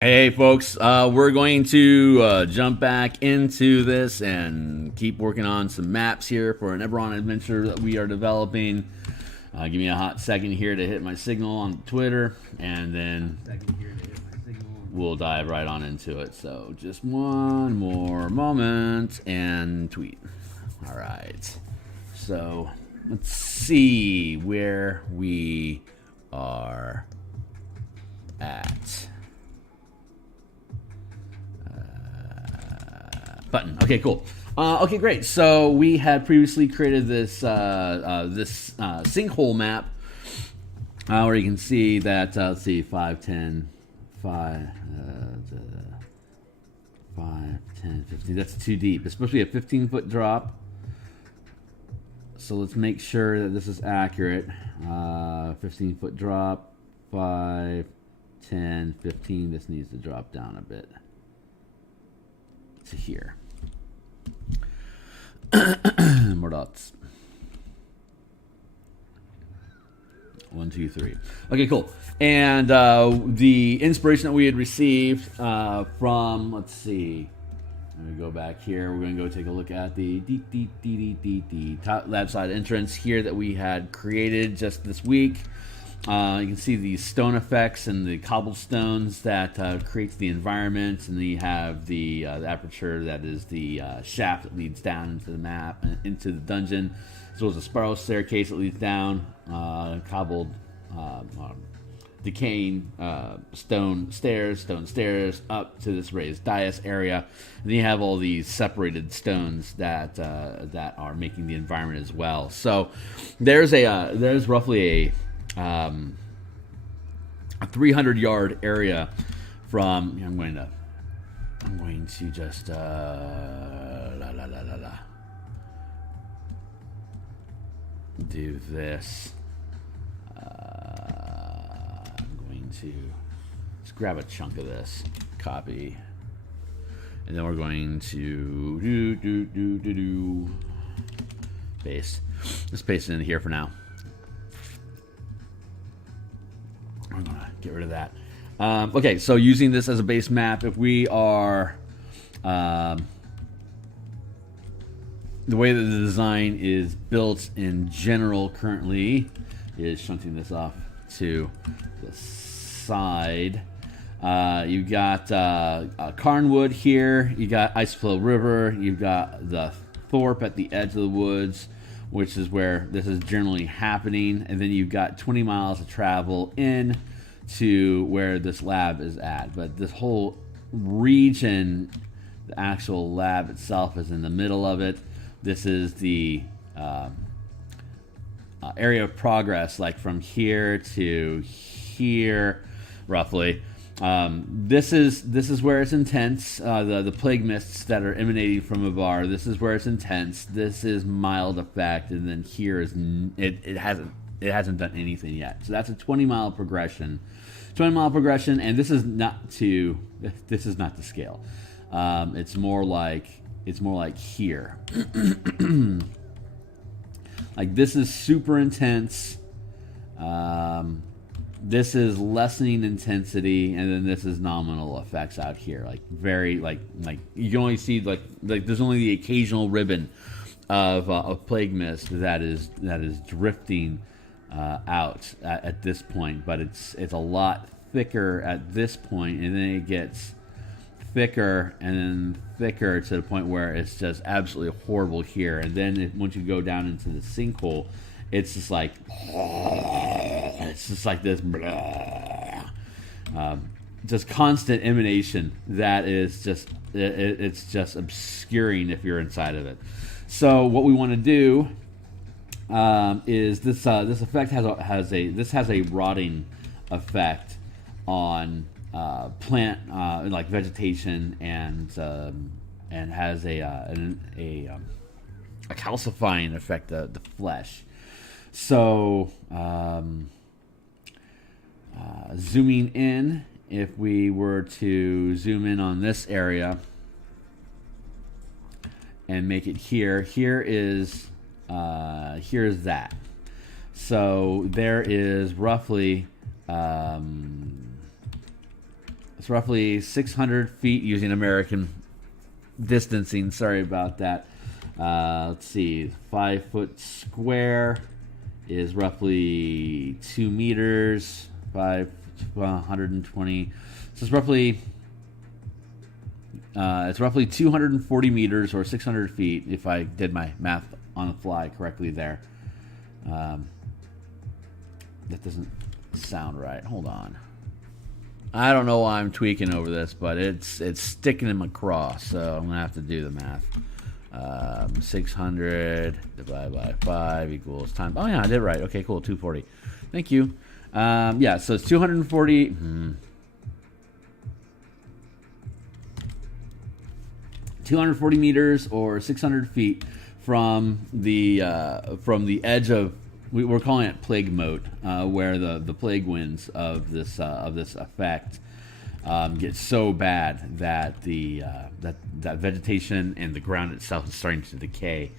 Hey folks, we're going to jump back into this and keep working on some maps here for an Eberron adventure that we are developing. Give me a hot second here to hit my signal on Twitter, and then we'll dive right on into it. So just one more moment and tweet. All right. So let's see where we are at. Button. Okay, cool. Okay, great. So we had previously created this sinkhole map where you can see that, let's see, 5, 10, 5, 5, 10, 15. That's too deep. It's supposed to be a 15-foot drop. So let's make sure that this is accurate. 15-foot drop, 5, 10, 15. This needs to drop down a bit to here. More dots. 1, 2, 3. Okay, cool. And the inspiration that we had received from, let's see, I'm going to go back here. We're going to go take a look at the top lab side entrance here that we had created just this week. You can see the stone effects and the cobblestones that creates the environment, and then you have the aperture that is the shaft that leads down into the map, into the dungeon, as well as a spiral staircase that leads down, cobbled, decaying stone stairs up to this raised dais area. And then you have all these separated stones that that are making the environment as well. So there's roughly a 300-yard area from. I'm going to just do this. I'm going to just grab a chunk of this, copy, and then we're going to paste. Just paste it in here for now. I'm gonna get rid of that. Okay, so using this as a base map, if we are the way that the design is built in general currently is shunting this off to the side. You've got Carnwood here, you got Iceflow River, you've got the Thorpe at the edge of the woods, which is where this is generally happening, and then you've got 20 miles of travel in to where this lab is at. But this whole region, the actual lab itself, is in the middle of it. This is the area of progress, like from here to here, roughly. This is where it's intense. The plague mists that are emanating from Mabar. This is where it's intense. This is mild effect, and then here is it hasn't done anything yet. So that's a 20-mile progression. 20-mile progression, and this is not to scale. It's more like here. Like this is super intense. This is lessening intensity, and then this is nominal effects out here. Like very like you can only see like there's only the occasional ribbon of plague mist that is drifting out at this point, but it's a lot thicker at this point, and then it gets thicker and then thicker to the point where it's just absolutely horrible here. And then once you go down into the sinkhole, it's just like this just constant emanation that is just it's just obscuring if you're inside of it. So what we want to do is this effect has a rotting effect on plant like vegetation, and has a calcifying effect of the flesh. So zooming in, if we were to zoom in on this area and make it here's that. So there is roughly It's roughly 600 feet using American distancing. Sorry about that. Let's see. 5 foot square is roughly 2 meters. 120. So it's roughly 240 meters or 600 feet if I did my math on the fly correctly there. That doesn't sound right. Hold on. I don't know why I'm tweaking over this, but it's sticking in my craw, so I'm gonna have to do the math. 600 divided by 5 equals time. Oh yeah, I did it right. Okay, cool. 240. Thank you. Yeah, so it's 240. 240 meters or 600 feet from the edge of, we're calling it plague moat, where the plague winds of this effect get so bad that that vegetation and the ground itself is starting to decay.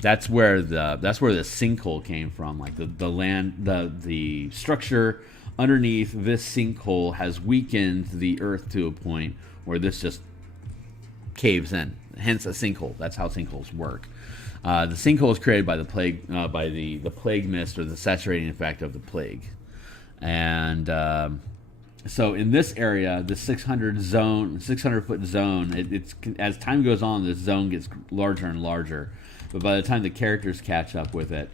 That's where the sinkhole came from. Like the structure underneath this sinkhole has weakened the earth to a point where this just caves in. Hence a sinkhole. That's how sinkholes work. The sinkhole is created by the plague, by the plague mist or the saturating effect of the plague. And so in this area, the 600 foot zone, it's as time goes on, this zone gets larger and larger. But by the time the characters catch up with it,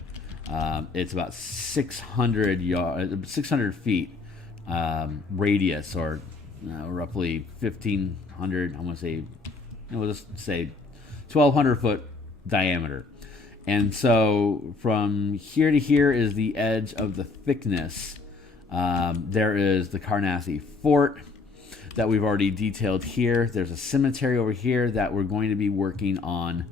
it's about 600 feet radius, or roughly 1,500. I'm going to say, we'll just say 1,200 foot diameter. And so from here to here is the edge of the thickness. There is the Carnassi Fort that we've already detailed here. There's a cemetery over here that we're going to be working on.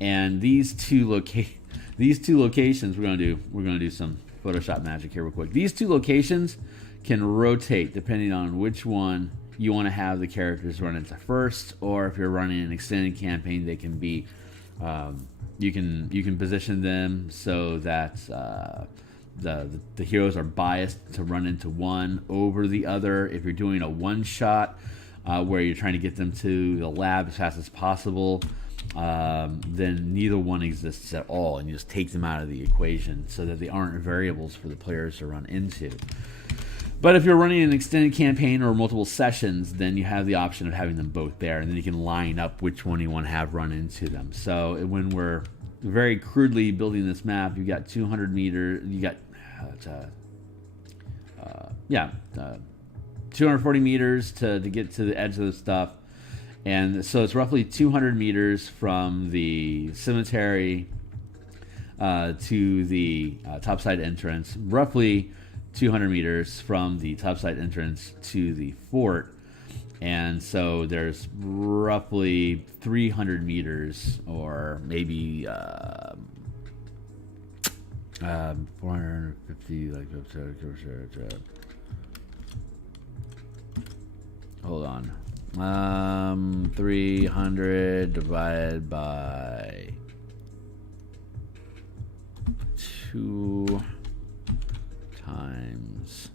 And these two locations, we're going to do some Photoshop magic here real quick. These two locations can rotate depending on which one you want to have the characters run into first, or if you're running an extended campaign, they can be you can position them so that the heroes are biased to run into one over the other. If you're doing a one shot where you're trying to get them to the lab as fast as possible, then neither one exists at all, and you just take them out of the equation so that they aren't variables for the players to run into. But if you're running an extended campaign or multiple sessions, then you have the option of having them both there, and then you can line up which one you want to have run into them. So when we're very crudely building this map, you got 200 meters, you got 240 meters to get to the edge of the stuff. And so it's roughly 200 meters from the cemetery to the topside entrance, roughly 200 meters from the topside entrance to the fort. And so there's roughly 300 meters, or maybe 450, like, hold on. 300 divided by 2 times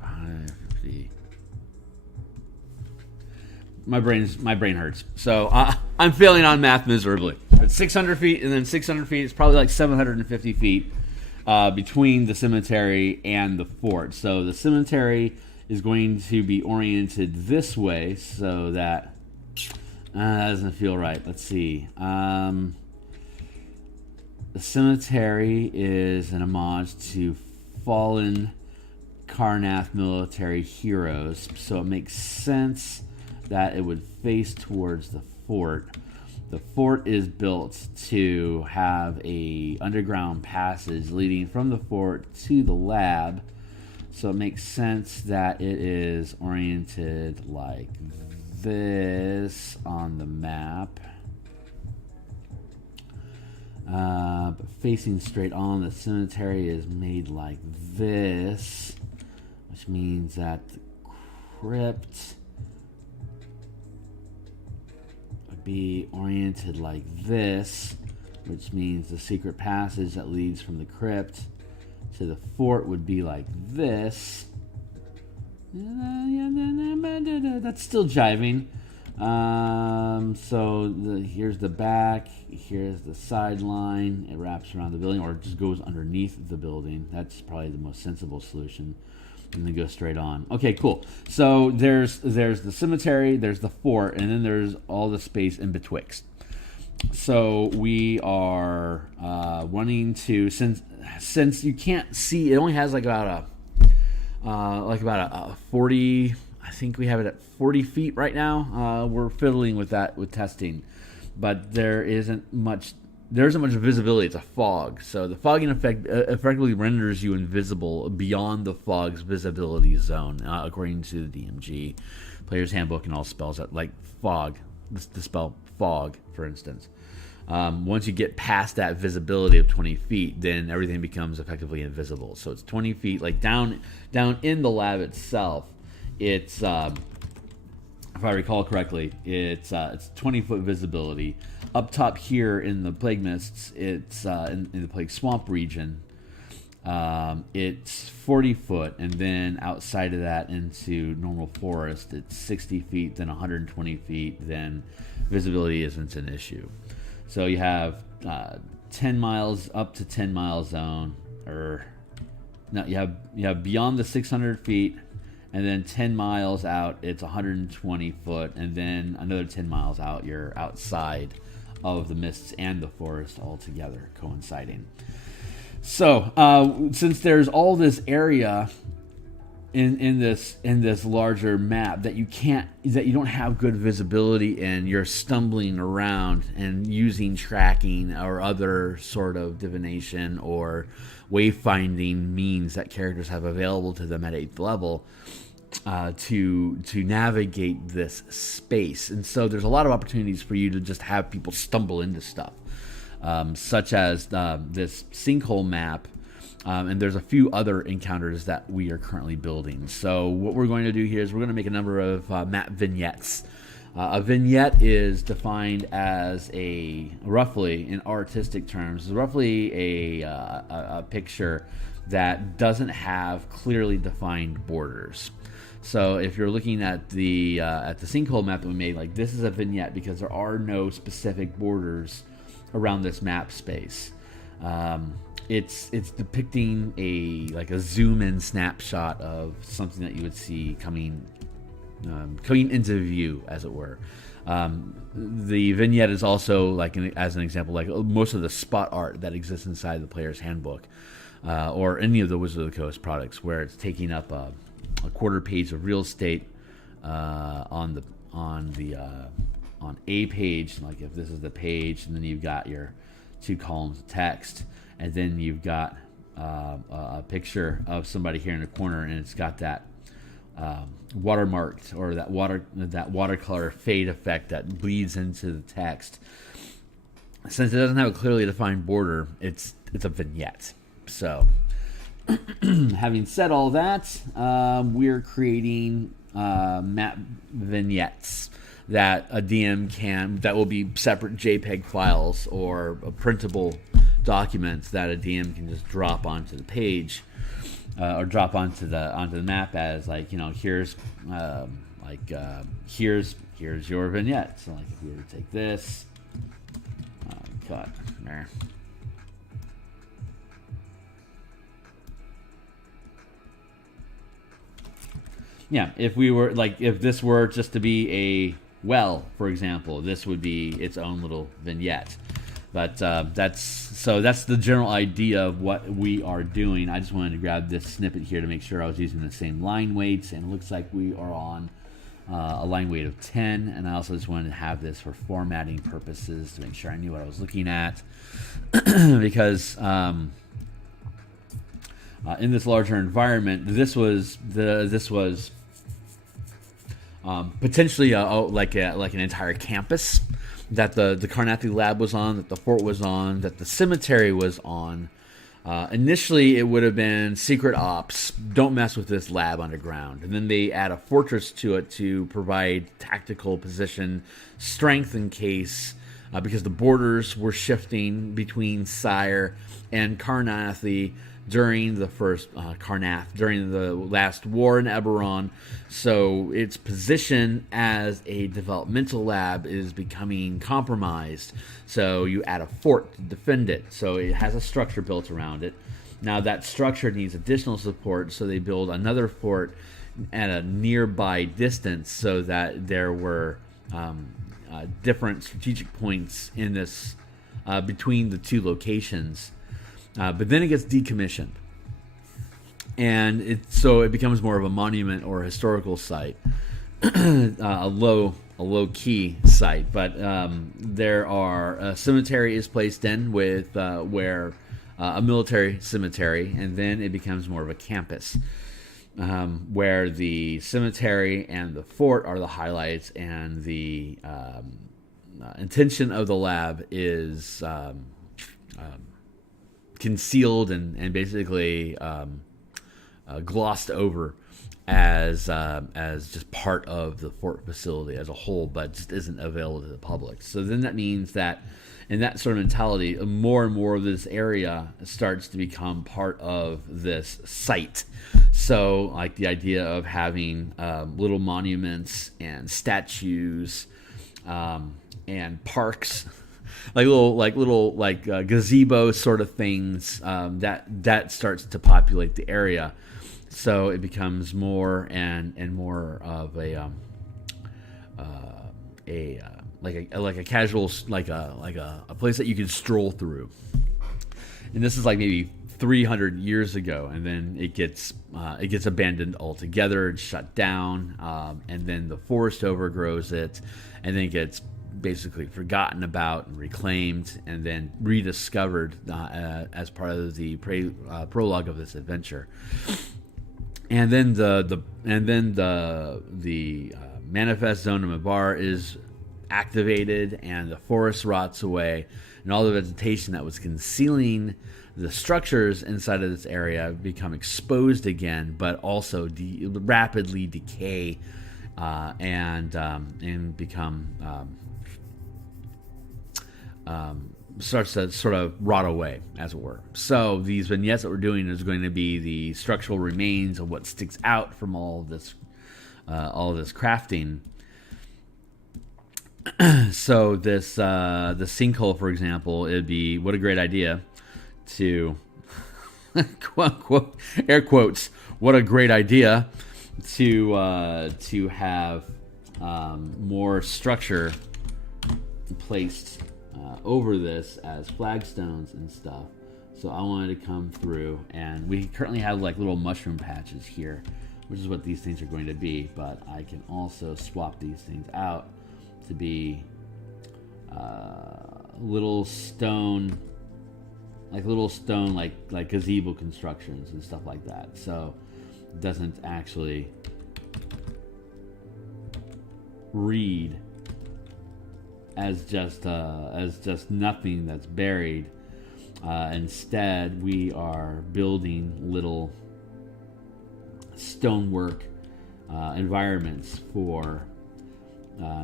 550. My brain hurts. So I'm failing on math miserably. It's 600 feet, and then 600 feet is probably like 750 feet between the cemetery and the fort. So the cemetery is going to be oriented this way, so that doesn't feel right. Let's see. The cemetery is an homage to fallen Karnath military heroes, so it makes sense that it would face towards the fort. The fort is built to have a underground passage leading from the fort to the lab, so it makes sense that it is oriented like this on the map. But facing straight on, the cemetery is made like this, which means that the crypt would be oriented like this, which means the secret passage that leads from the crypt to the fort would be like this. That's still jiving. Here's the back, here's the sideline. It wraps around the building, or it just goes underneath the building. That's probably the most sensible solution. And then go straight on. Okay, cool. So there's the cemetery, there's the fort, and then there's all the space in betwixt. So we are wanting to, since you can't see, it only has like about a 40. I think we have it at 40 feet right now. We're fiddling with that with testing, but there isn't much visibility. It's a fog, so the fogging effect effectively renders you invisible beyond the fog's visibility zone, according to the DMG Player's Handbook and all spells that like fog. The spell fog, for instance. Once you get past that visibility of 20 feet, then everything becomes effectively invisible. So it's 20 feet, like down in the lab itself. It's if I recall correctly, it's 20-foot visibility. Up top here in the Plague Mists, it's in the Plague Swamp region. It's 40 foot, and then outside of that into normal forest, it's 60 feet, then 120 feet. Then visibility isn't an issue. So you have 10 miles up to 10 mile zone, or no, you have beyond the 600 feet, and then 10 miles out, it's 120 foot, and then another 10 miles out, you're outside of the mists and the forest all together, coinciding. So, since there's all this area in this larger map that you don't have good visibility in, you're stumbling around and using tracking or other sort of divination or wayfinding means that characters have available to them at 8th level to navigate this space. And so there's a lot of opportunities for you to just have people stumble into stuff. Such as this sinkhole map, and there's a few other encounters that we are currently building. So what we're going to do here is we're going to make a number of map vignettes. A vignette is defined as roughly, in artistic terms, roughly a picture that doesn't have clearly defined borders. So if you're looking at the sinkhole map that we made, like, this is a vignette because there are no specific borders around this map space. It's depicting a zoom in snapshot of something that you would see coming into view, as it were. The vignette is also, as an example, like most of the spot art that exists inside the Player's Handbook, or any of the Wizard of the Coast products, where it's taking up a quarter page of real estate on a page. Like if this is the page, and then you've got your 2 columns of text, and then you've got a picture of somebody here in the corner, and it's got that watermarked, or that watercolor fade effect that bleeds into the text. Since it doesn't have a clearly defined border, it's a vignette. So having said all that, we're creating map vignettes that a DM that will be separate JPEG files or printable documents that a DM can just drop onto the page, or drop onto the map as, here's your vignette. So if we were to take this, cut there. Yeah, if this were just to be a well, for example, this would be its own little vignette. But that's the general idea of what we are doing. I just wanted to grab this snippet here to make sure I was using the same line weights, and it looks like we are on a line weight of 10. And I also just wanted to have this for formatting purposes to make sure I knew what I was looking at, because in this larger environment, this was potentially like an entire campus that the Carnathy lab was on, that the fort was on, that the cemetery was on. Initially, it would have been secret ops. Don't mess with this lab underground. And then they add a fortress to it to provide tactical position strength in case, because the borders were shifting between Sire and Carnathy during the first Carnath, during the last war in Eberron. So its position as a developmental lab is becoming compromised. So you add a fort to defend it. So it has a structure built around it. Now that structure needs additional support, so they build another fort at a nearby distance so that there were different strategic points in this between the two locations. But then it gets decommissioned. And it becomes more of a monument or a historical site, a low key site. But there are a cemetery is placed in with where a military cemetery, and then it becomes more of a campus, where the cemetery and the fort are the highlights, and the intention of the lab is concealed and basically glossed over as just part of the fort facility as a whole, but just isn't available to the public. So then that means that in that sort of mentality, more and more of this area starts to become part of this site. So like the idea of having little monuments and statues and parks, little gazebo sort of things, that starts to populate the area. So it becomes more and more of a casual, a place that you can stroll through. And this is like maybe 300 years ago, and then it gets abandoned altogether and shut down, and then the forest overgrows it, and then it gets basically forgotten about and reclaimed, and then rediscovered as part of the prologue of this adventure. And then the manifest zone of Mabar is activated, and the forest rots away, and all the vegetation that was concealing the structures inside of this area become exposed again, but also rapidly decay and become starts to sort of rot away, as it were. So these vignettes that we're doing is going to be the structural remains of what sticks out from all of this crafting. So this the sinkhole, for example, it'd be what a great idea to quote, air quotes, what a great idea to have more structure placed over this as flagstones and stuff. So I wanted to come through, and we currently have like little mushroom patches here, which is what these things are going to be, but I can also swap these things out to be little stone like gazebo constructions and stuff like that. So it doesn't actually read as just nothing that's buried. Instead, we are building little stonework environments for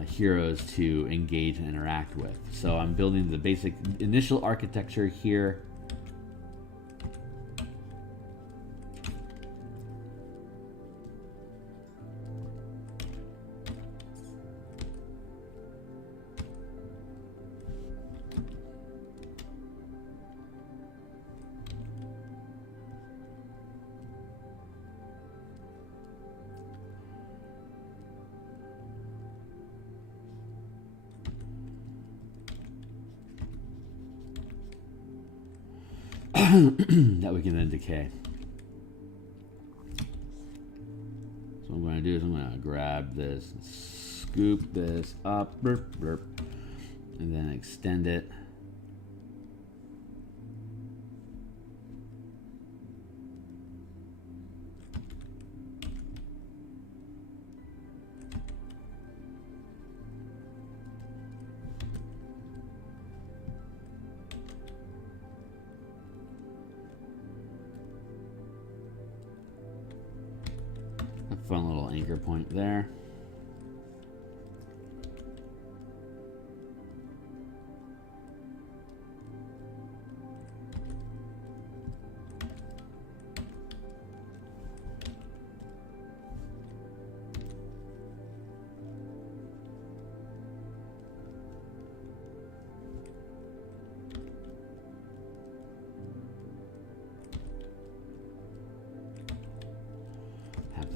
heroes to engage and interact with. So I'm building the basic initial architecture here. That we can then decay. So what I'm going to do is I'm going to grab this, scoop this up, burp, burp, and then extend it. Fun little anchor point there.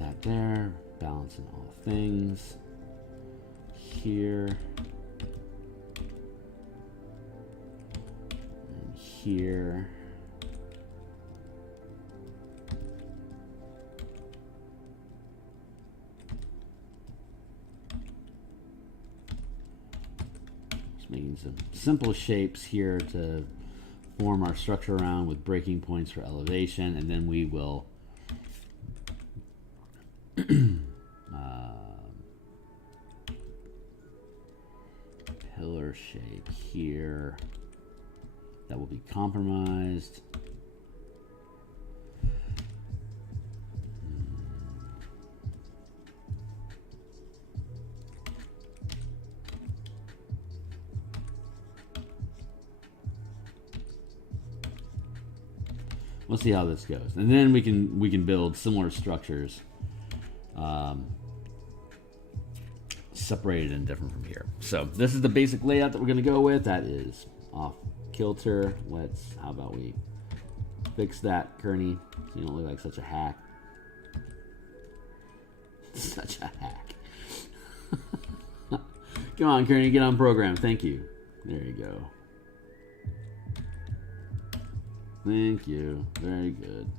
that there. Balancing all things. Here. And here. Making some simple shapes here to form our structure around with breaking points for elevation, and then we will pillar shape here that will be compromised. We'll see how this goes, and then we can build similar structures, separated and different from here. So this is the basic layout that we're going to go with. That is off kilter. How about we fix that, Kearney, so you don't look like such a hack. Such a hack. Come on, Kearney, get on program. Thank you. There you go. Thank you. Very good.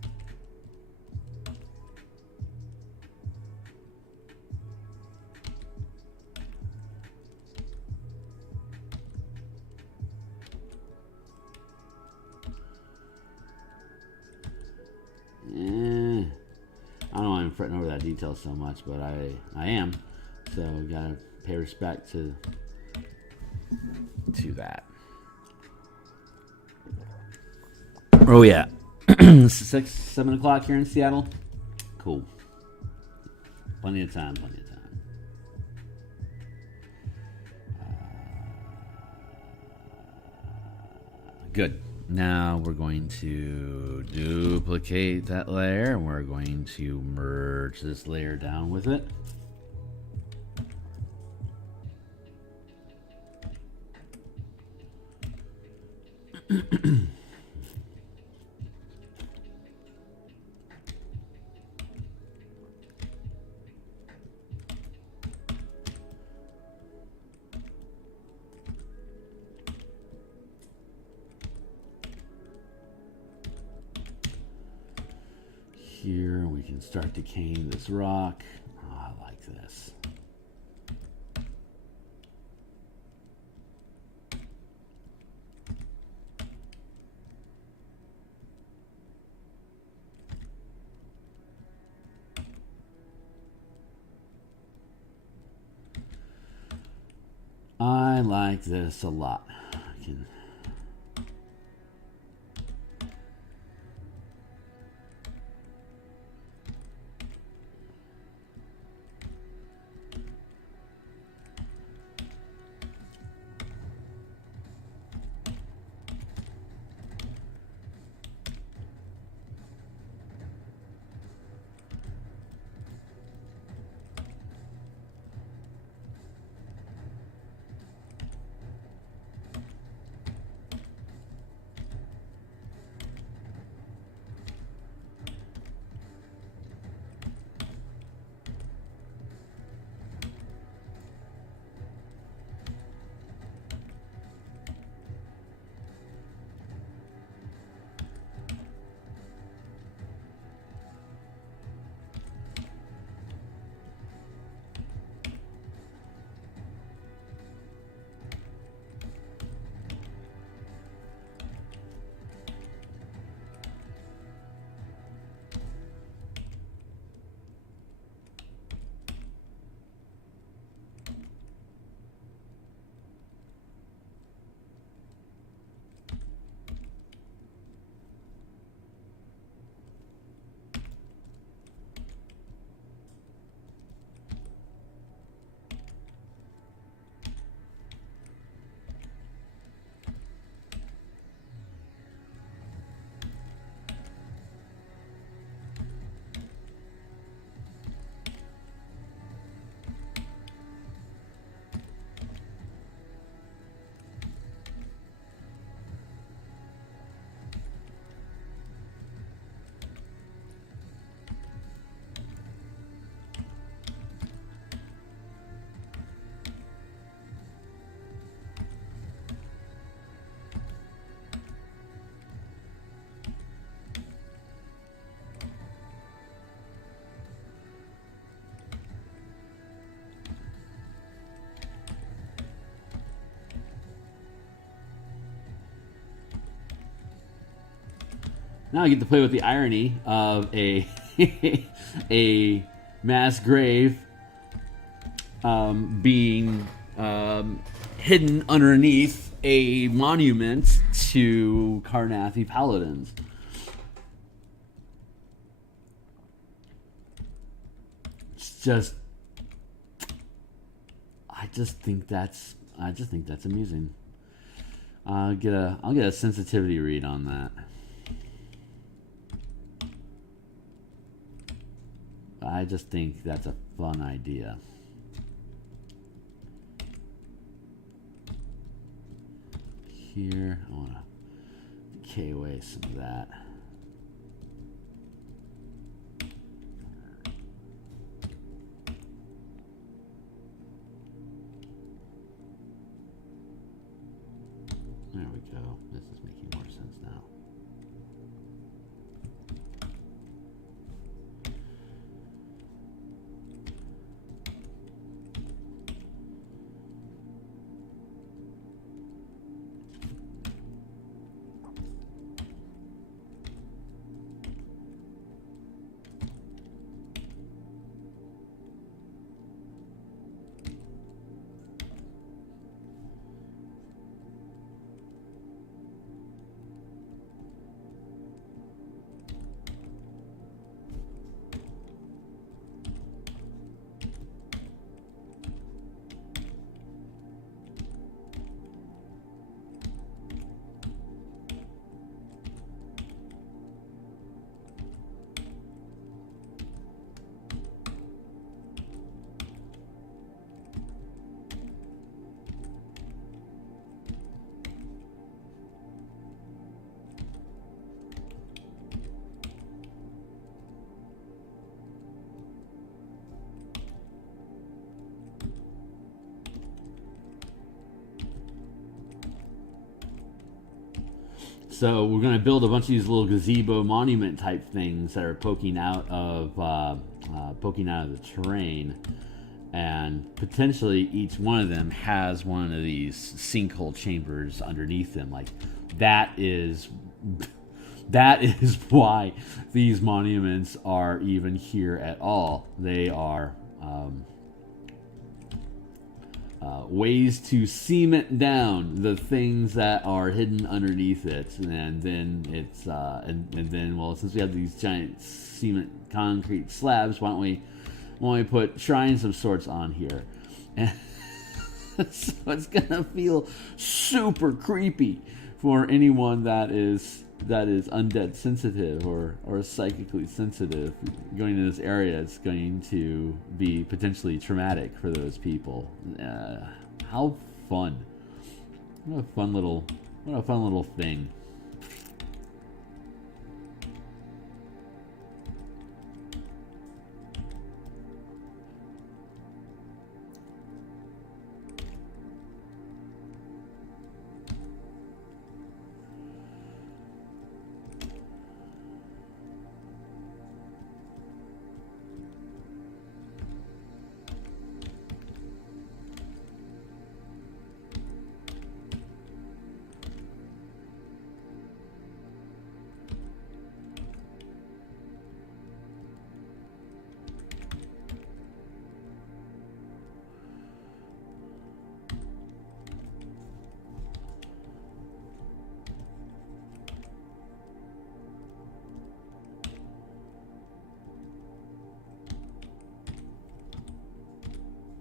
I don't know why I'm fretting over that detail so much, but I am. So we gotta pay respect to that. Oh yeah, 6, 7 o'clock here in Seattle. Cool. Plenty of time. Plenty of time. Good. Now we're going to duplicate that layer, and we're going to merge this layer down with it. Here we can start decaying this rock. Oh, I like this. I like this a lot. I can Now I get to play with the irony of a a mass grave being hidden underneath a monument to Carnathi paladins. It's just, I just think that's amusing. I'll get a sensitivity read on that. I just think that's a fun idea. Here, I want to decay away some of that. There we go. This is making more sense now. So we're going to build a bunch of these little gazebo monument type things that are poking out of the terrain, and potentially each one of them has one of these sinkhole chambers underneath them. Like that is why these monuments are even here at all. They are ways to cement down the things that are hidden underneath it, and then it's and then, well, since we have these giant cement concrete slabs, why don't we put shrines of sorts on here? And so it's gonna feel super creepy for anyone that is undead sensitive or psychically sensitive. Going to this area, it's going to be potentially traumatic for those people. How fun! What a fun little thing.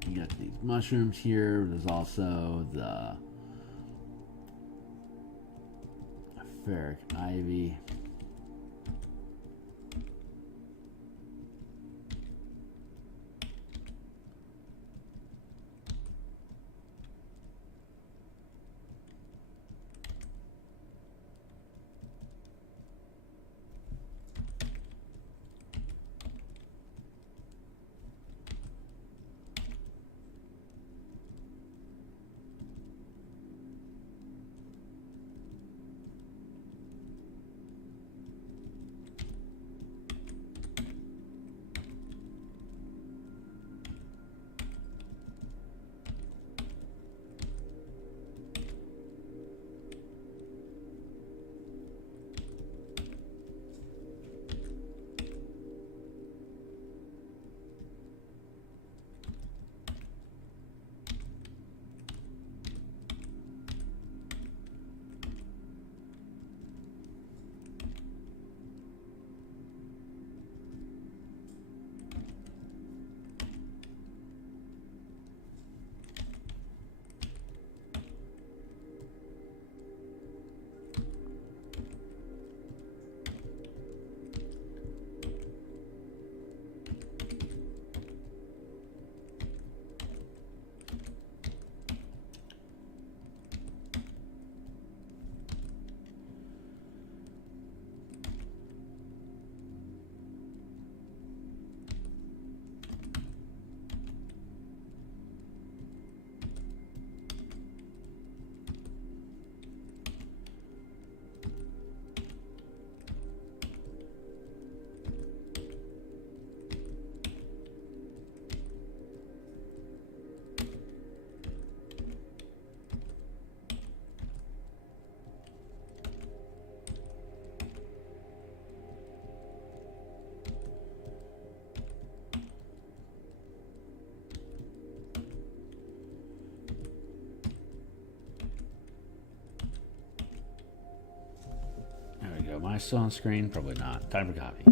You got these mushrooms here. There's also the ferric ivy. Am I still on screen? Probably not. Time for copy.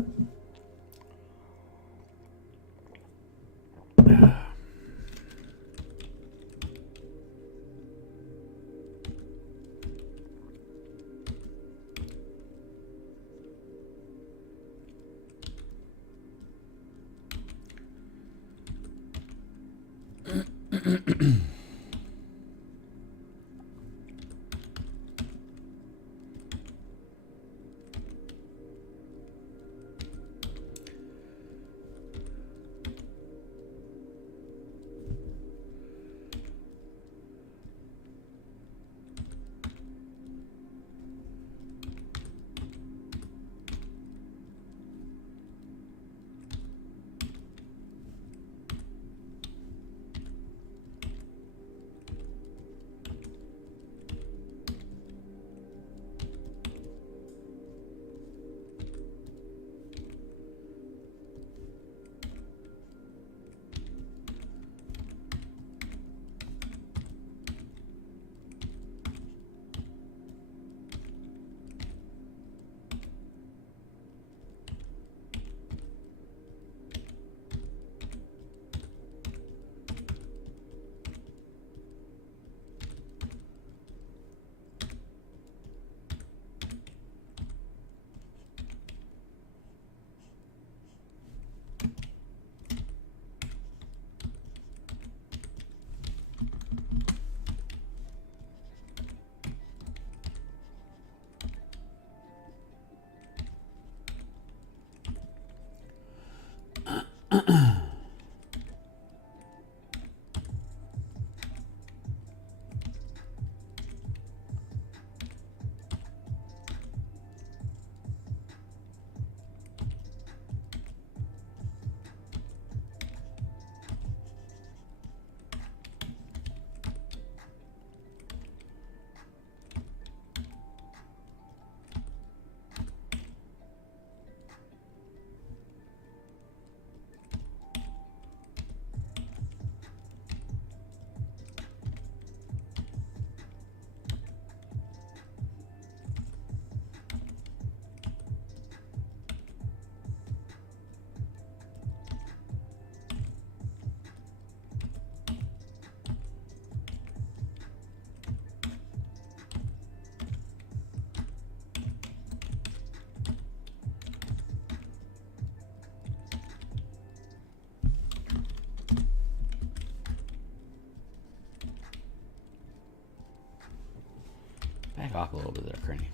Back off a little bit there, Cranny.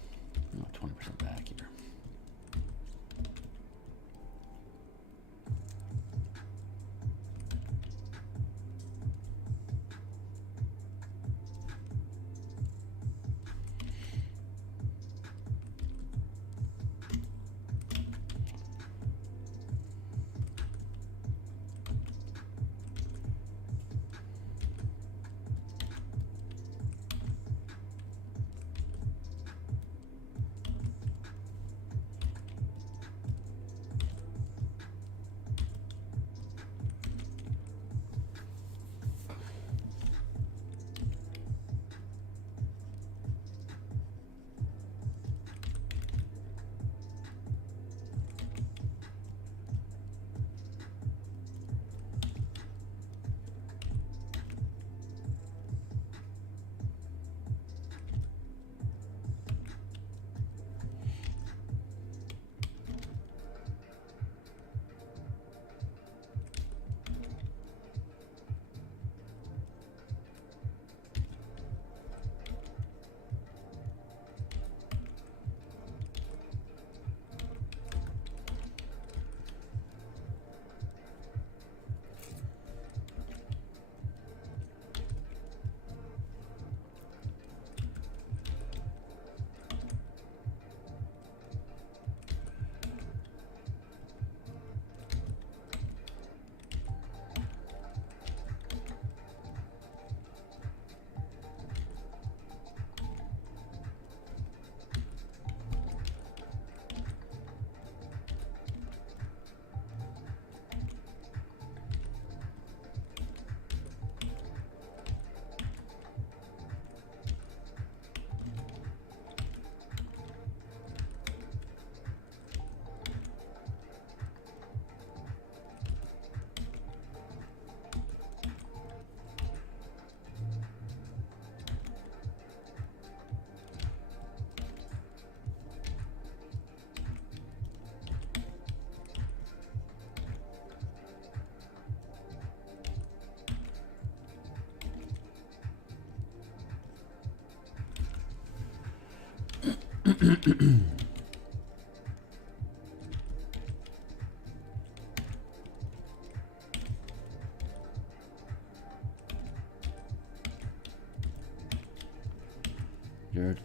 20% back here.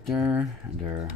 Der.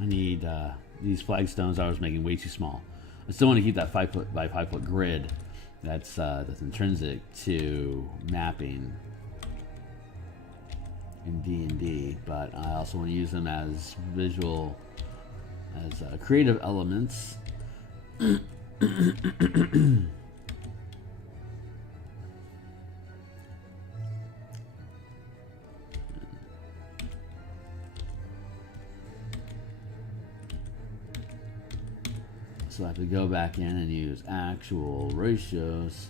I need these flagstones I was making way too small. I still want to keep that 5 foot by 5 foot grid that's intrinsic to mapping in D&D, but I also want to use them as visual, as creative elements. So I have to go back in and use actual ratios,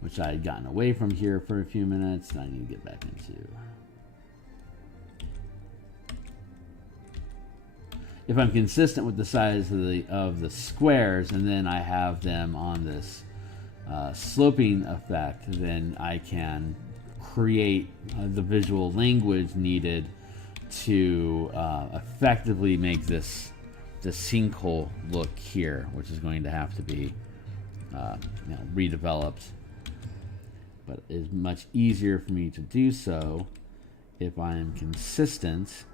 which I had gotten away from here for a few minutes, and I need to get back into. If I'm consistent with the size of the squares, and then I have them on this sloping effect, then I can create the visual language needed to effectively make this sinkhole look here, which is going to have to be redeveloped but it's much easier for me to do so if I am consistent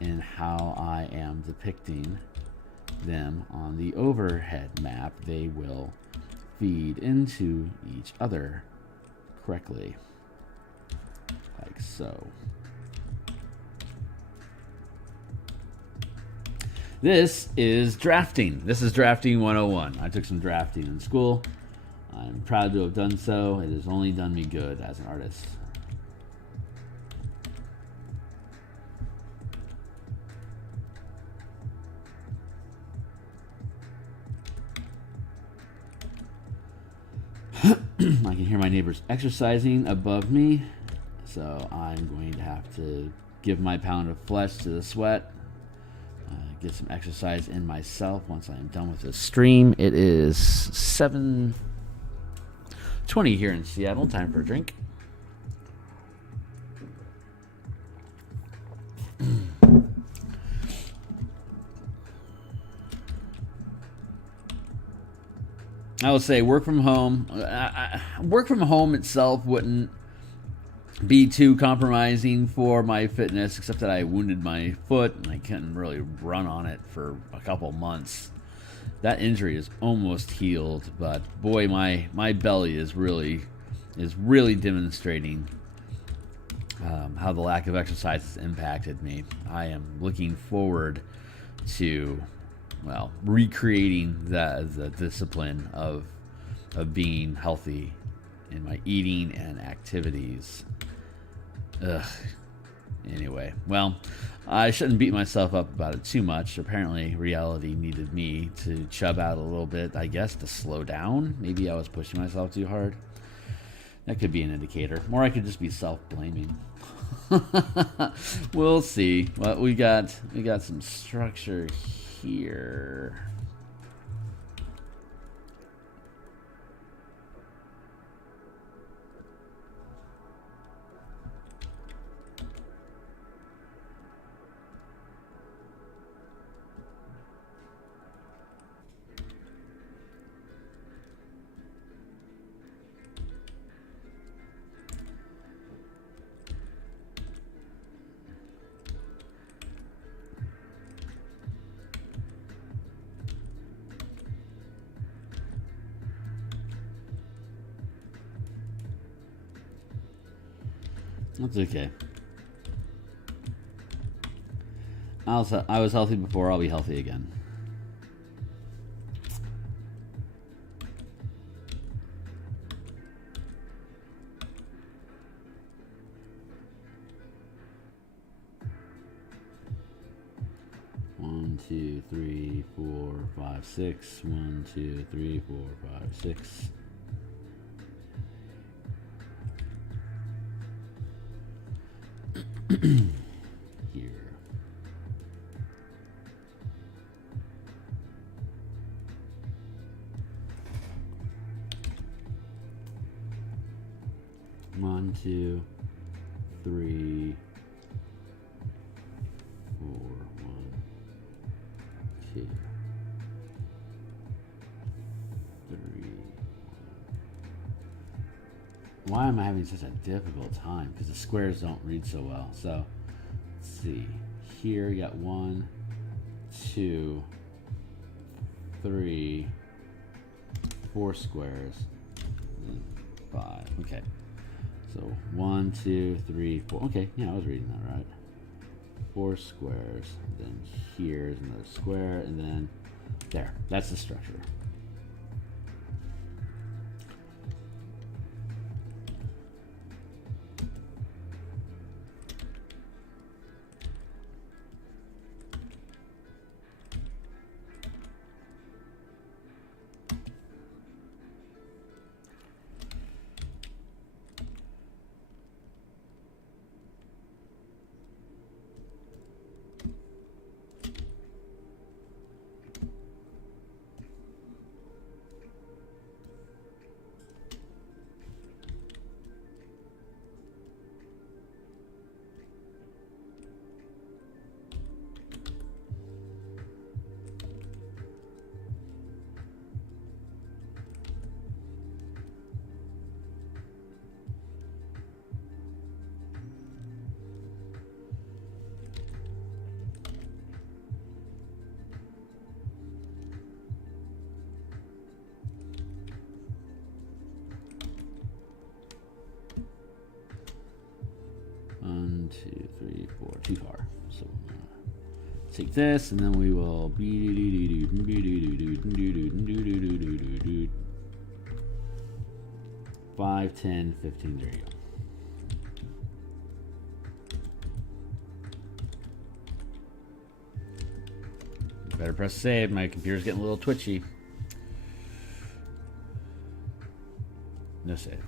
in how I am depicting them on the overhead map. They will feed into each other correctly, like so. This is drafting. This is drafting 101. I took some drafting in school. I'm proud to have done so. It has only done me good as an artist. I can hear my neighbors exercising above me, so I'm going to have to give my pound of flesh to the sweat. Get some exercise in myself once I am done with this stream. It is 7:20 here in Seattle. Time for a drink. I will say work from home. Work from home itself wouldn't be too compromising for my fitness, except that I wounded my foot and I couldn't really run on it for a couple months. That injury is almost healed, but boy, my belly is really demonstrating how the lack of exercise has impacted me. I am looking forward to, well, recreating the discipline of being healthy in my eating and activities. Ugh. Anyway, well, I shouldn't beat myself up about it too much. Apparently, reality needed me to chub out a little bit, I guess, to slow down. Maybe I was pushing myself too hard. That could be an indicator. Or I could just be self-blaming. We'll see. Well, we got some structure here. That's okay. I was healthy before, I'll be healthy again. One, two, three, four, five, six. 1, 2, 3, 4, 5, 6. Here. One, 2, 3, 4. 1, 2, 3. Why am I having such a difficult time? Because the squares don't read so well. So, let's see. Here you got 1, 2, 3, 4 squares, and 5. Okay. So 1, 2, 3, 4. Okay, yeah, I was reading that right. 4 squares. Then here's another square, and then there. That's the structure. too far. So take this, and then we will 5, 10, 15. There you go. Better press save. My computer's getting a little twitchy. No save.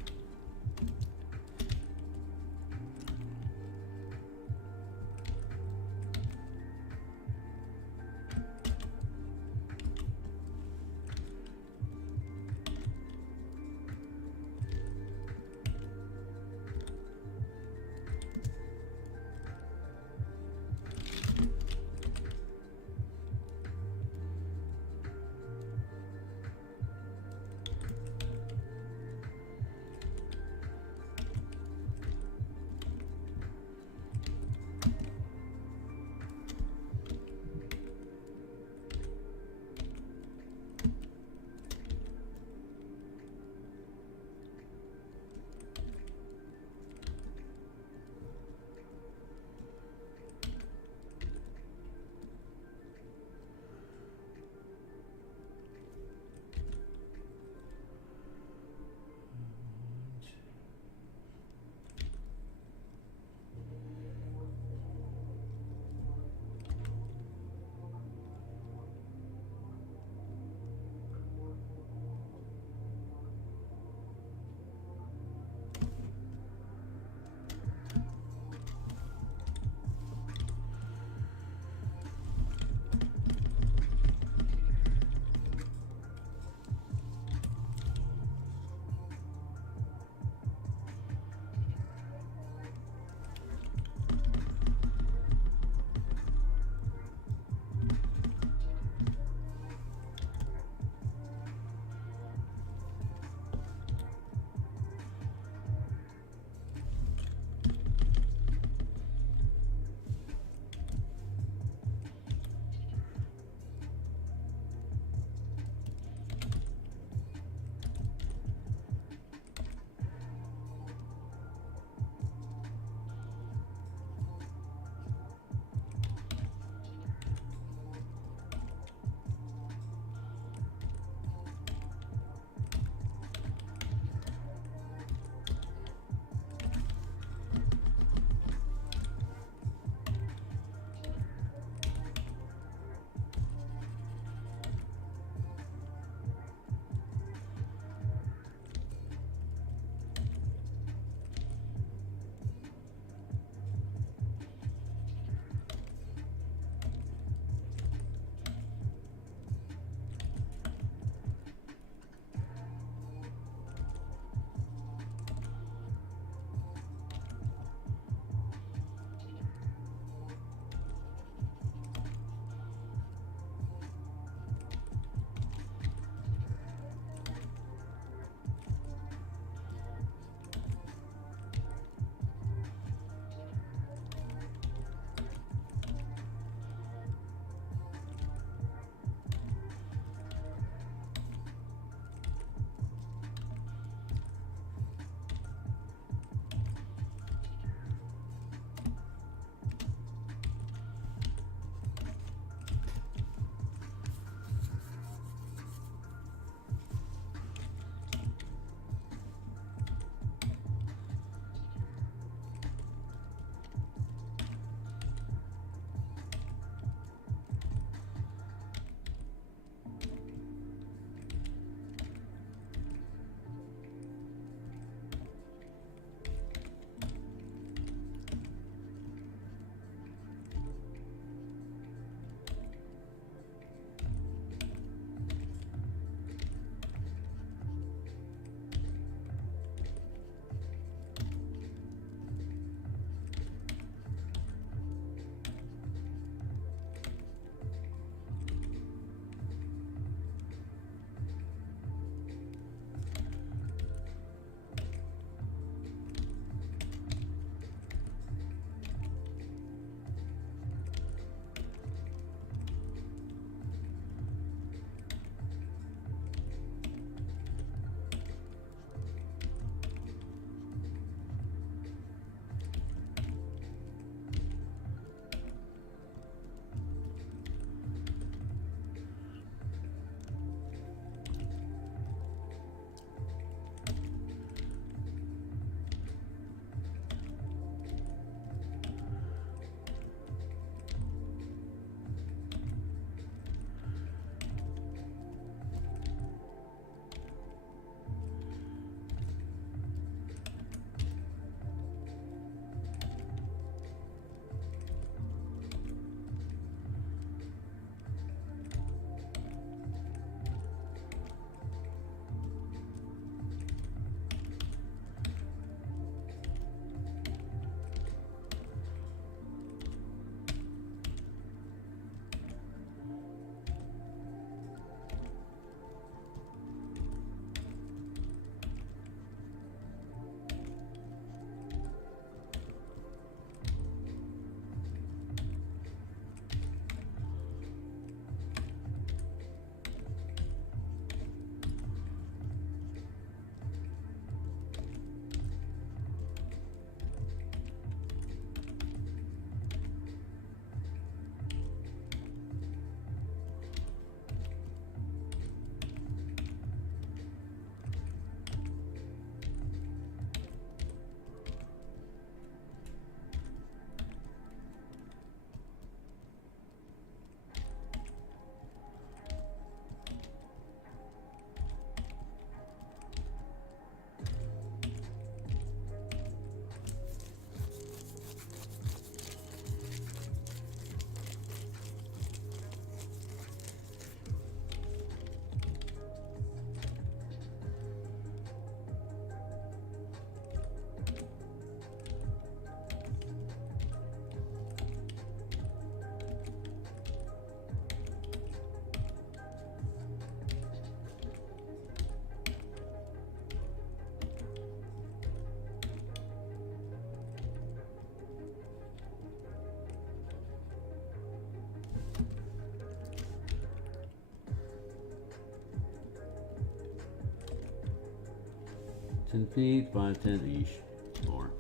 10 feet, 5, 10, eesh, more.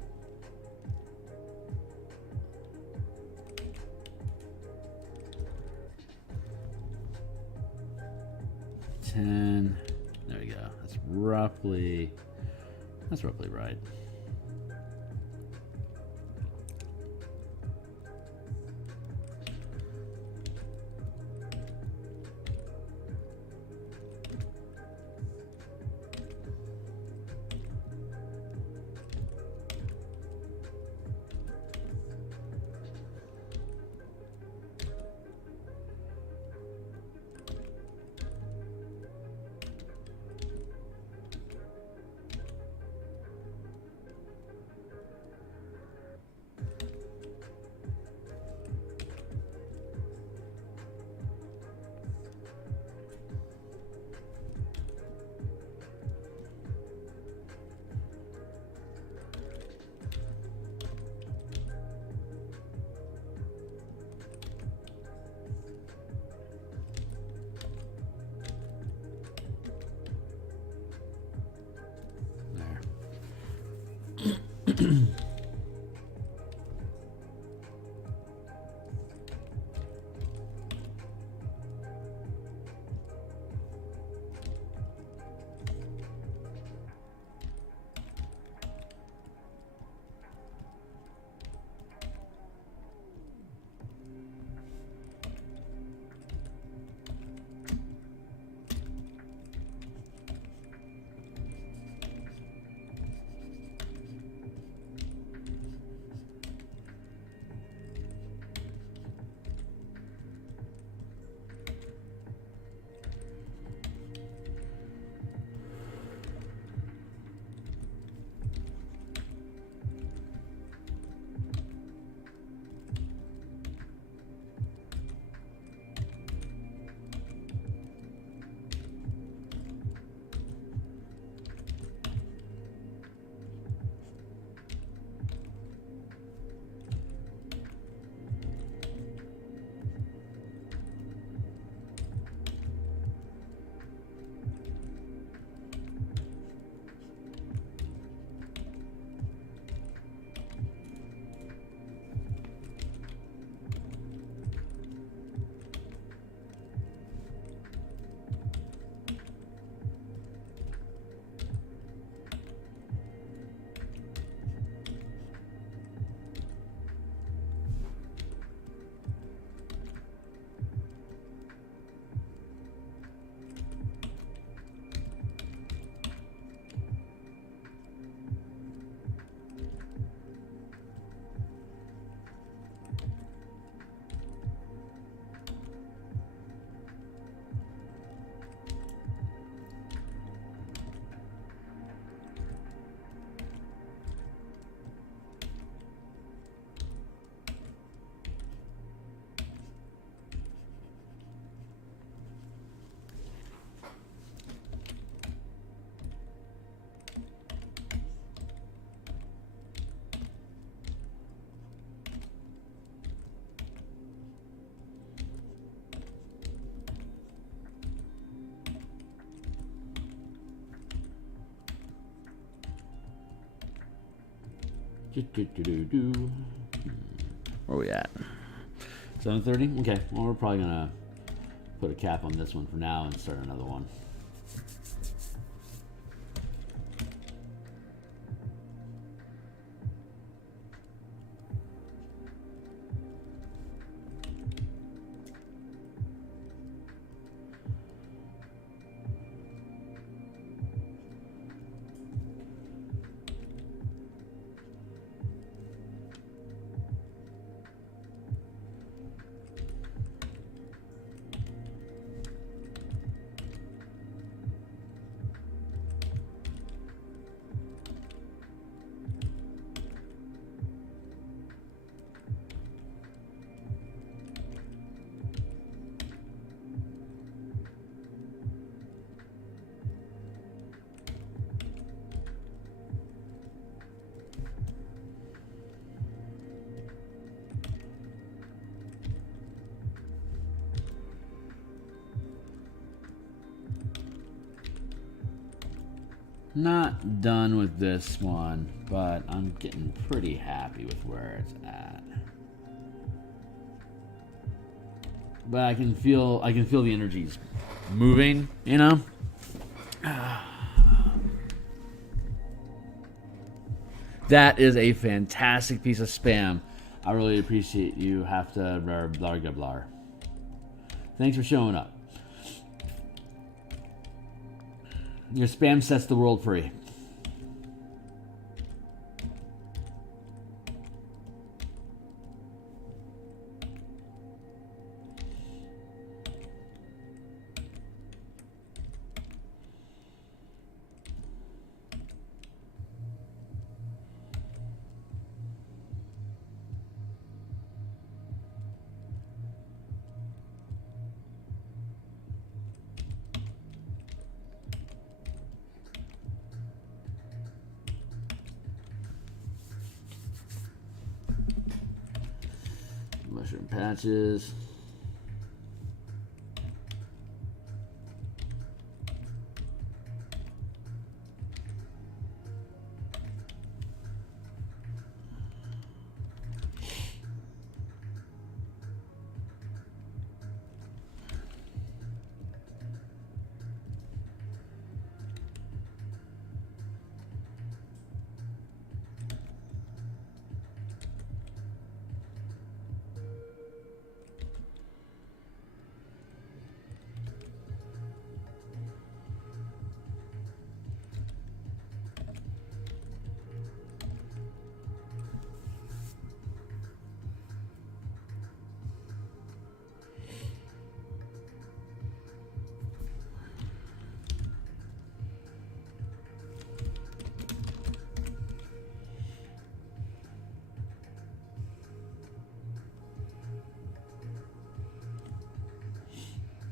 10. There we go. That's roughly right. Where are we at? 7:30? Okay, well, we're probably gonna put a cap on this one for now and start another one. Not done with this one, but I'm getting pretty happy with where it's at. But I can feel the energies moving, you know? That is a fantastic piece of spam. I really appreciate you. Have to blah blah blah. Thanks for showing up. Your spam sets the world free. Mushroom patches.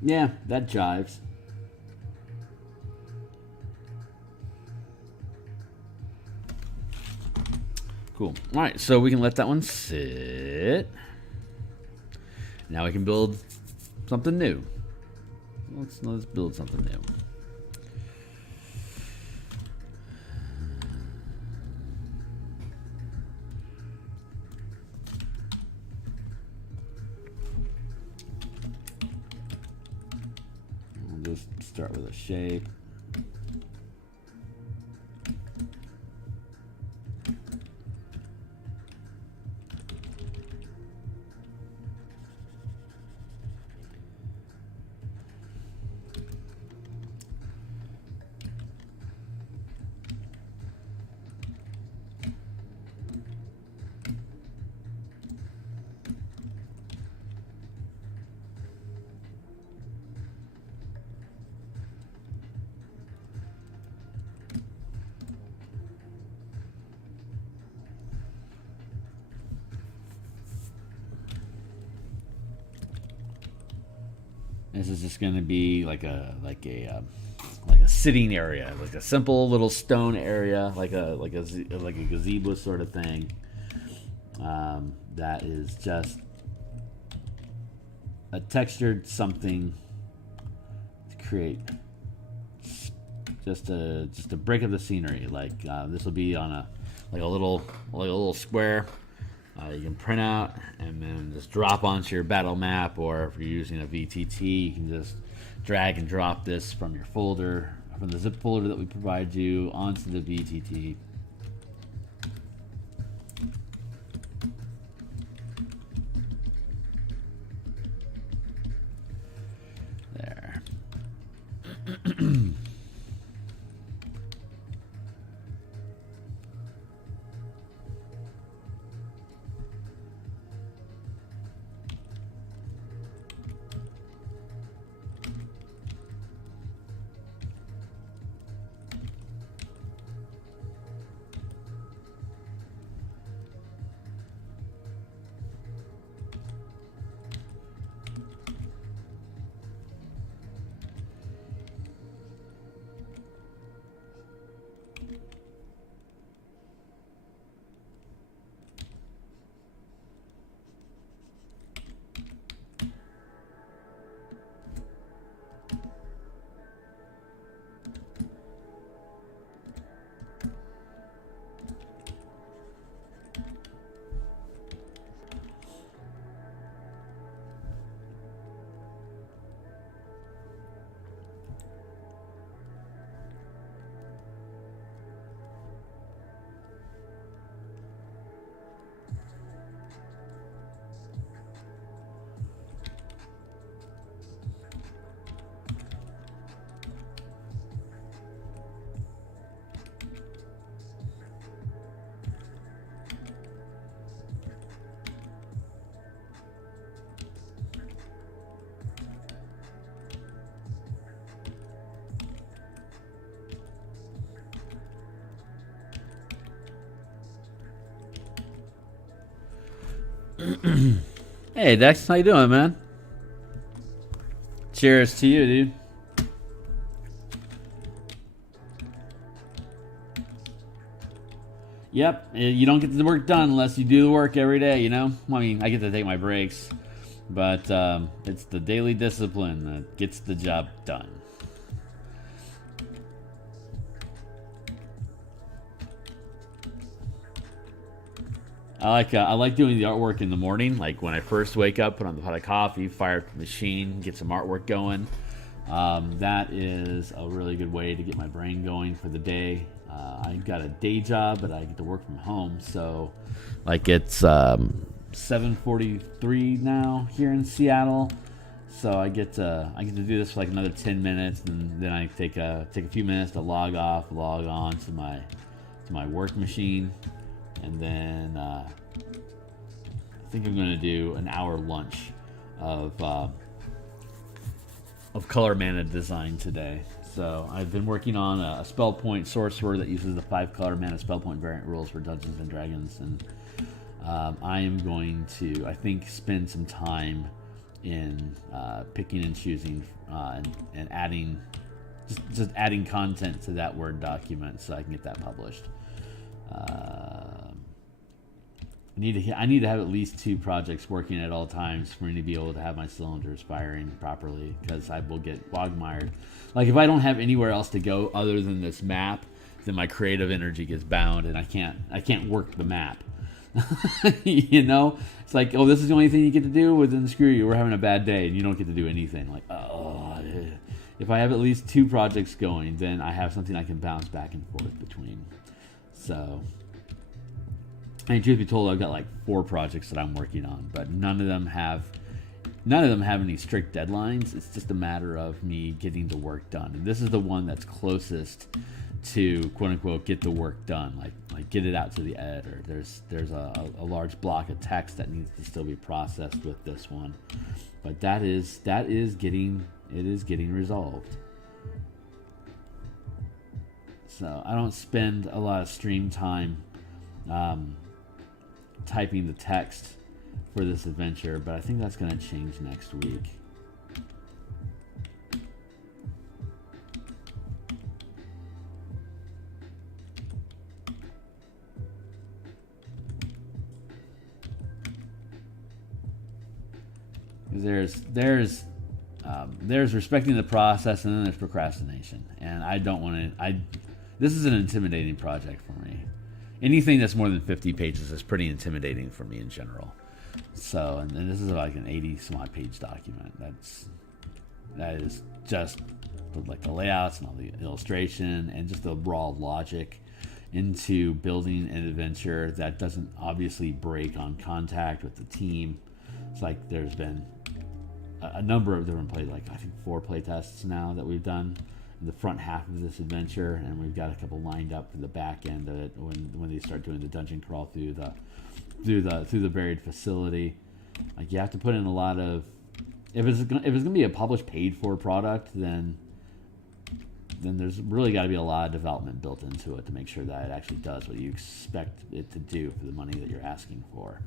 Yeah, that jives. Cool. All right, so we can let that one sit. Now we can build something new. Let's build something new. We'll just start with a shape. This is just going to be like a sitting area, like a simple little stone area, like a gazebo sort of thing. That is just a textured something to create just a break of the scenery. Like this will be on a little square. You can print out and then just drop onto your battle map, or if you're using a VTT, you can just drag and drop this from your folder, from the zip folder that we provide you, onto the VTT. There. Hey, Dex, how you doing, man? Cheers to you, dude. Yep, you don't get the work done unless you do the work every day, you know? I mean, I get to take my breaks, but it's the daily discipline that gets the job done. I like doing the artwork in the morning, like when I first wake up, put on the pot of coffee, fire up the machine, get some artwork going. That is a really good way to get my brain going for the day. I've got a day job, but I get to work from home, so like it's 7:43 now here in Seattle. So I get to do this for like another 10 minutes, and then I take a few minutes to log on to my work machine. And then I think I'm going to do an hour lunch of color mana design today. So I've been working on a spell point sorcerer that uses the 5 color mana spell point variant rules for Dungeons and Dragons, and I am going to, I think, spend some time in picking and choosing and adding just adding content to that Word document so I can get that published. I need to have at least 2 projects working at all times for me to be able to have my cylinders firing properly, because I will get quagmired. Like if I don't have anywhere else to go other than this map, then my creative energy gets bound and I can't work the map. You know, it's like, oh, this is the only thing you get to do. Well, then screw you. We're having a bad day and you don't get to do anything. Like, oh, if I have at least 2 projects going, then I have something I can bounce back and forth between. So, I mean, truth be told, I've got like 4 projects that I'm working on, but none of them have any strict deadlines. It's just a matter of me getting the work done, and this is the one that's closest to quote unquote get the work done, like get it out to the editor. There's a large block of text that needs to still be processed with this one, but that is getting resolved. So I don't spend a lot of stream time typing the text for this adventure, but I think that's going to change next week. There's respecting the process, and then there's procrastination, and I don't want to. This is an intimidating project for me. Anything that's more than 50 pages is pretty intimidating for me in general. So, and this is like an 80-some-odd page document. That is just like the layouts and all the illustration and just the raw logic into building an adventure that doesn't obviously break on contact with the team. It's like there's been a number of different like I think 4 play tests now that we've done in the front half of this adventure, and we've got a couple lined up for the back end of it when they start doing the dungeon crawl through the buried facility. Like you have to put in a lot of, if it's gonna be a published paid for product, then there's really got to be a lot of development built into it to make sure that it actually does what you expect it to do for the money that you're asking for.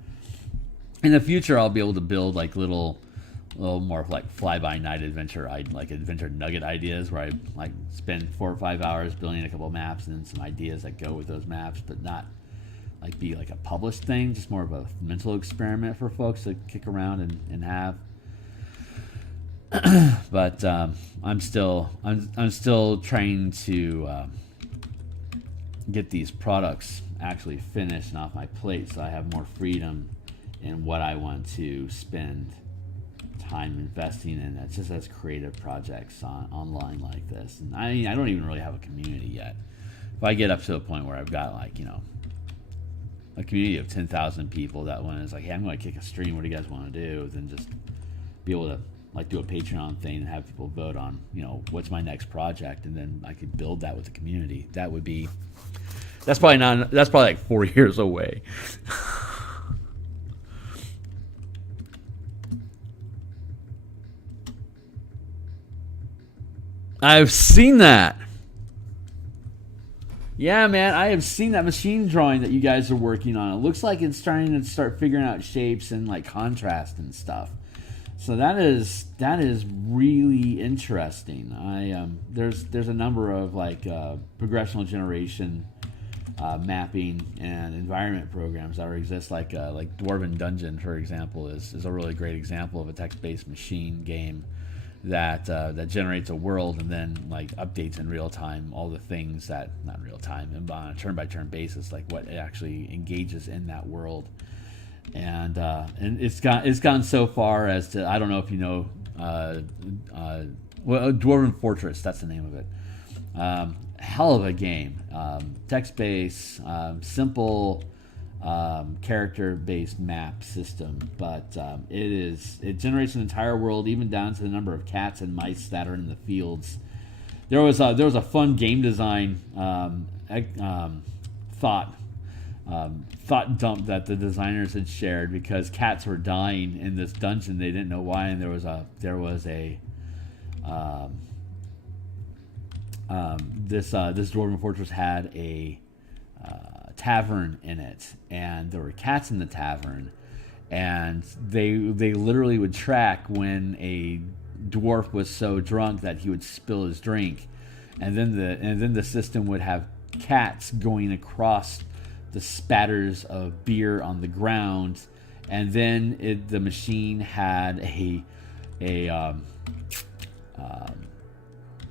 In the future, I'll be able to build like little more like fly-by-night adventure nugget ideas where I like spend 4 or 5 hours building a couple maps and then some ideas that go with those maps, but not like be like a published thing, just more of a mental experiment for folks to kick around and have. But I'm still trying to get these products actually finished and off my plate, so I have more freedom in what I want to spend time investing in. That's just as creative projects online like this. And I don't even really have a community yet. If I get up to a point where I've got like, you know, a community of 10,000 people that one is like, hey, I'm going to kick a stream, what do you guys want to do? Then just be able to like do a Patreon thing and have people vote on, you know, what's my next project, and then I could build that with the community. That's probably like 4 years away. I've seen that. Yeah, man, I have seen that machine drawing that you guys are working on. It looks like it's starting to start figuring out shapes and like contrast and stuff. So that is really interesting. There's a number of like progressional generation mapping and environment programs that exist. Like Dwarven Dungeon, for example, is a really great example of a text-based machine game that generates a world and then like updates in real time all the things that, not real time, and on a turn-by-turn basis, like what actually engages in that world. And it's gone so far as to, I don't know if you know, Dwarven Fortress, that's the name of it. Hell of a game, text-based, simple, character-based map system, but it generates an entire world, even down to the number of cats and mice that are in the fields. There was a fun game design thought dump that the designers had shared, because cats were dying in this dungeon. They didn't know why, and this Dwarven Fortress had a tavern in it, and there were cats in the tavern, and they literally would track when a dwarf was so drunk that he would spill his drink, and then the system would have cats going across the spatters of beer on the ground, and then the machine had it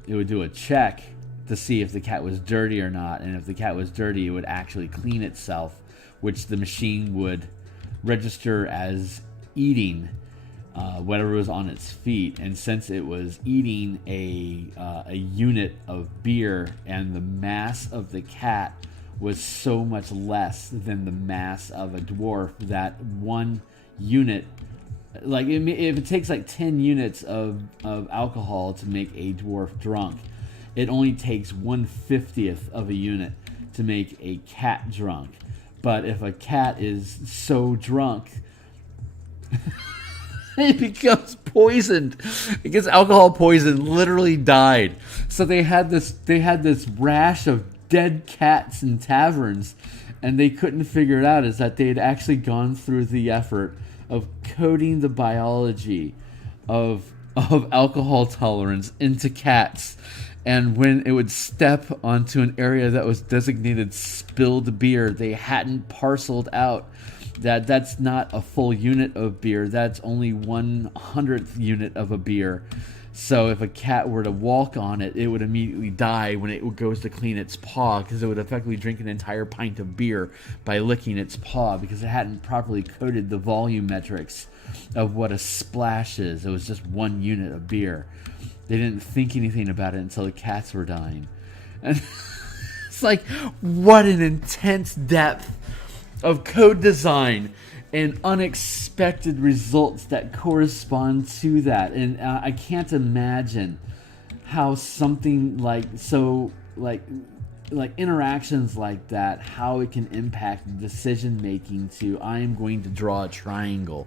would do a check to see if the cat was dirty or not, and if the cat was dirty, it would actually clean itself, which the machine would register as eating whatever was on its feet. And since it was eating a unit of beer, and the mass of the cat was so much less than the mass of a dwarf, that one unit, like if it takes like 10 units of alcohol to make a dwarf drunk, it only takes 1/50th of a unit to make a cat drunk. But if a cat is so drunk, it becomes poisoned. It gets alcohol poisoned, literally died. So they had this rash of dead cats in taverns, and they couldn't figure it out, is that they had actually gone through the effort of coding the biology of alcohol tolerance into cats. And when it would step onto an area that was designated spilled beer, they hadn't parceled out that's not a full unit of beer. That's only 1/100th unit of a beer. So if a cat were to walk on it, it would immediately die when it goes to clean its paw, because it would effectively drink an entire pint of beer by licking its paw, because it hadn't properly coded the volume metrics of what a splash is. It was just 1 unit of beer. They didn't think anything about it until the cats were dying. And it's like, what an intense depth of code design and unexpected results that correspond to that. And I can't imagine how something like interactions like that, how it can impact decision making to, I am going to draw a triangle.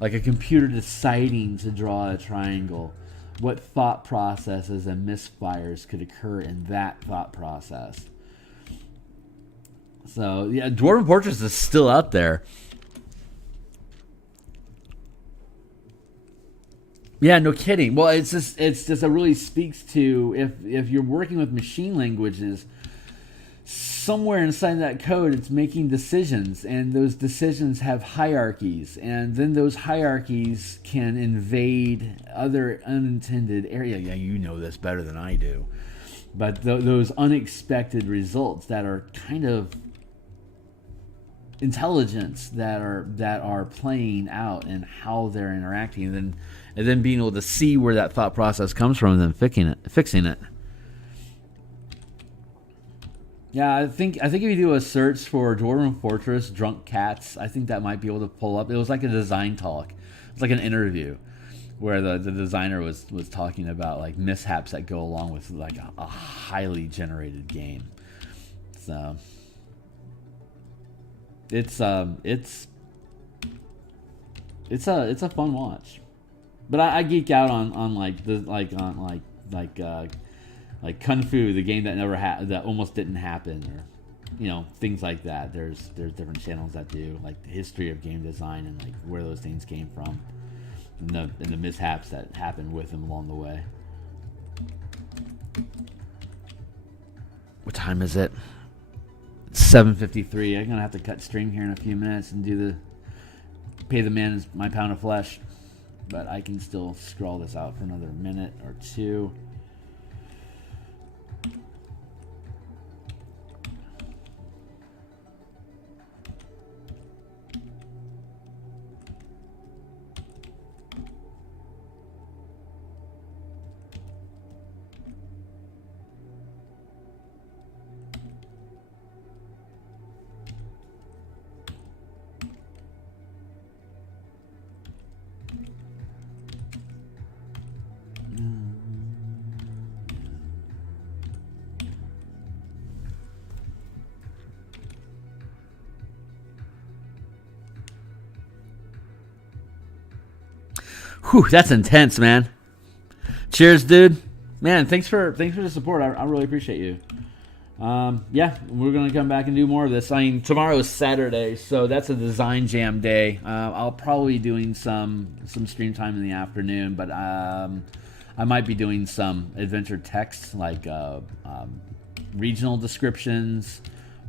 Like a computer deciding to draw a triangle. What thought processes and misfires could occur in that thought process. So, yeah, Dwarven Fortress is still out there. Yeah, no kidding. Well, it's just it really speaks to, if you're working with machine languages, somewhere inside that code it's making decisions, and those decisions have hierarchies, and then those hierarchies can invade other unintended area. Yeah, you know this better than I do. But those unexpected results that are kind of intelligence that are playing out and how they're interacting, and then being able to see where that thought process comes from, and then fixing it. Yeah, I think if you do a search for Dwarven Fortress drunk cats, I think that might be able to pull up. It was like a design talk. It's like an interview where the designer was talking about like mishaps that go along with like a highly generated game. So it's a fun watch. But I geek out on like Kung Fu, the game that never that almost didn't happen, or things like that. There's different channels that do like the history of game design and like where those things came from, and the mishaps that happened with them along the way. What time is it? It's 7:53. I'm gonna have to cut stream here in a few minutes and pay the man my pound of flesh, but I can still scroll this out for another minute or two. Whew, that's intense, man. Cheers, dude. Man, thanks for the support. I really appreciate you. Yeah, we're gonna come back and do more of this. I mean, tomorrow is Saturday, so that's a design jam day. I'll probably be doing some stream time in the afternoon, but I might be doing some adventure text like regional descriptions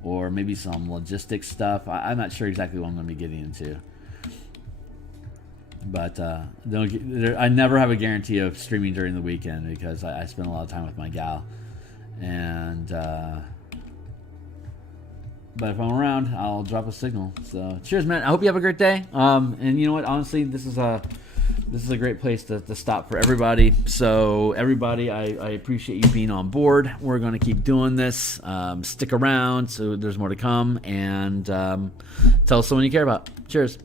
or maybe some logistics stuff. I'm not sure exactly what I'm gonna be getting into. But I never have a guarantee of streaming during the weekend because I spend a lot of time with my gal. And but if I'm around, I'll drop a signal. So cheers, man. I hope you have a great day. And you know what? Honestly, this is a great place to stop for everybody. So everybody, I appreciate you being on board. We're going to keep doing this. Stick around. So there's more to come. And tell someone you care about. Cheers.